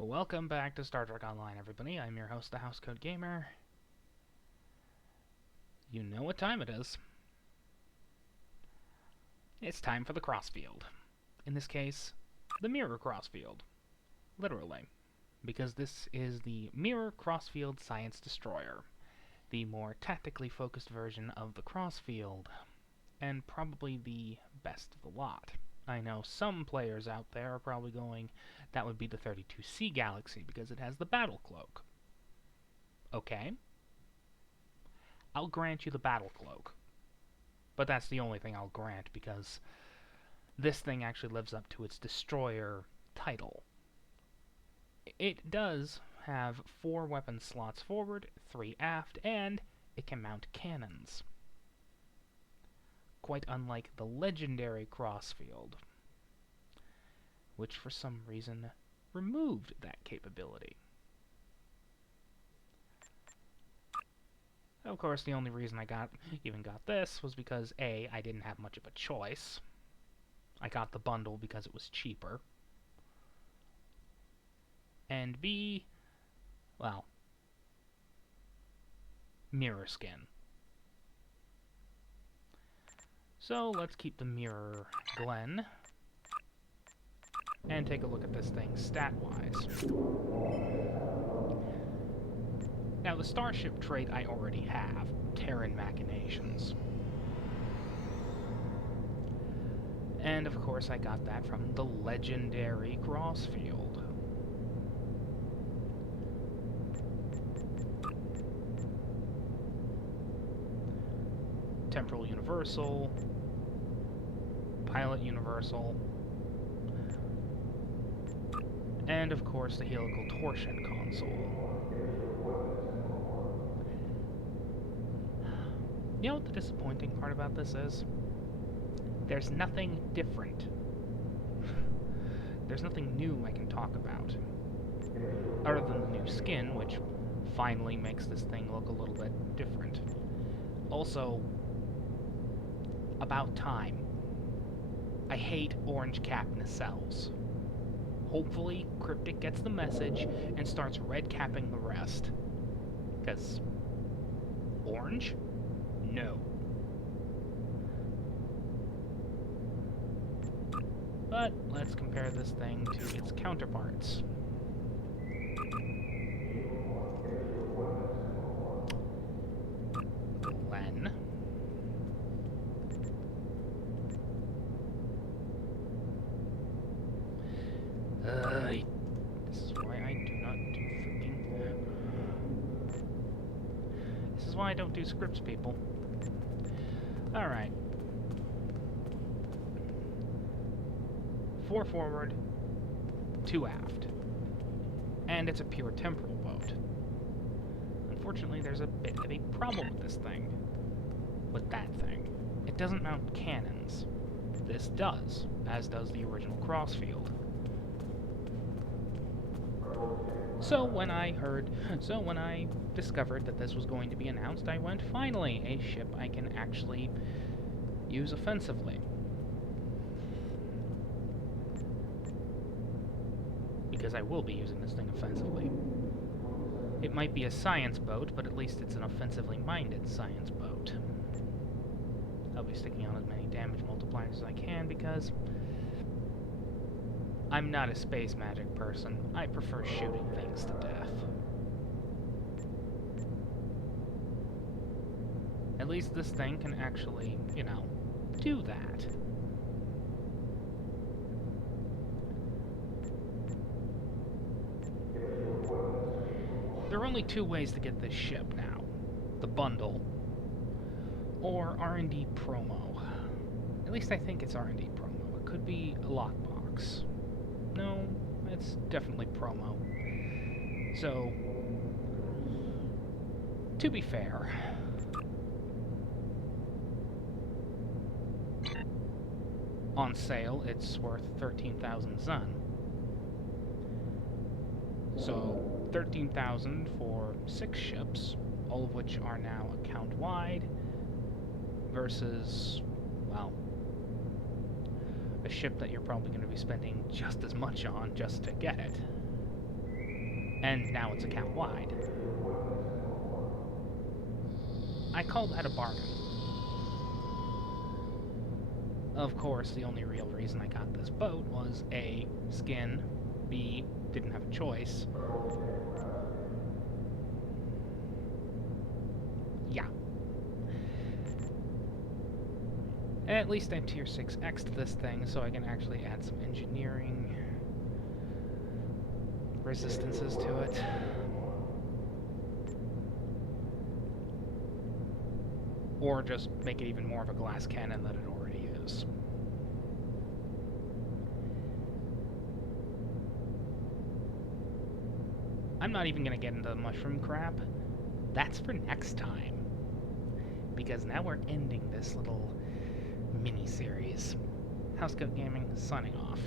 Welcome back to Star Trek Online, everybody. I'm your host, the Housecoat Gamer. You know what time it is. It's time for the Crossfield. In this case, the Mirror Crossfield. Literally. Because this is the Mirror Crossfield Science Destroyer. The more tactically focused version of the Crossfield. And probably the best of the lot. I know some players out there are probably going, that would be the 32C Galaxy because it has the Battle Cloak. Okay. I'll grant you the Battle Cloak. But that's the only thing I'll grant because this thing actually lives up to its Destroyer title. It does have 4 weapon slots forward, 3 aft, and it can mount cannons. Quite unlike the legendary Crossfield, which for some reason removed that capability. Of course, the only reason I even got this was because A, I didn't have much of a choice. I got the bundle because it was cheaper. And B, well, mirror skin. So let's keep the mirror Glenn and take a look at this thing stat-wise. Now, the Starship trait I already have, Terran Machinations. And of course I got that from the legendary Crossfield. Temporal Universal, Pilot Universal, and of course the Helical Torsion console. You know what the disappointing part about this is? There's nothing different. There's nothing new I can talk about. Other than the new skin, which finally makes this thing look a little bit different. Also, about time. I hate orange cap nacelles. Hopefully, Cryptic gets the message and starts red capping the rest. Because orange? No. But let's compare this thing to its counterparts. Glenn. This is why I do not do freaking... This is why I don't do scripts, people. Alright. 4 forward, 2 aft. And it's a pure temporal boat. Unfortunately, there's a bit of a problem with this thing. With that thing. It doesn't mount cannons. This does, as does the original Crossfield. So when I discovered that this was going to be announced, I went, finally, a ship I can actually use offensively. Because I will be using this thing offensively. It might be a science boat, but at least it's an offensively minded science boat. I'll be sticking on as many damage multipliers as I can because I'm not a space magic person. I prefer shooting things to death. At least this thing can actually, you know, do that. There are only 2 ways to get this ship now. The bundle, or R&D promo. At least I think it's R&D promo. It could be a lockbox. No, it's definitely promo. So, to be fair, on sale it's worth 13,000 Zun. So, 13,000 for 6 ships, all of which are now account-wide, versus, well, a ship that you're probably going to be spending just as much on just to get it. and now it's a count wide. I call that a bargain. Of course, the only real reason I got this boat was A, skin, B, didn't have a choice. Yeah. At least I tier 6X to this thing, so I can actually add some engineering resistances to it. Or just make it even more of a glass cannon than it already is. I'm not even going to get into the mushroom crap. That's for next time. Because now we're ending this little mini-series. Housecoat Gaming, signing off.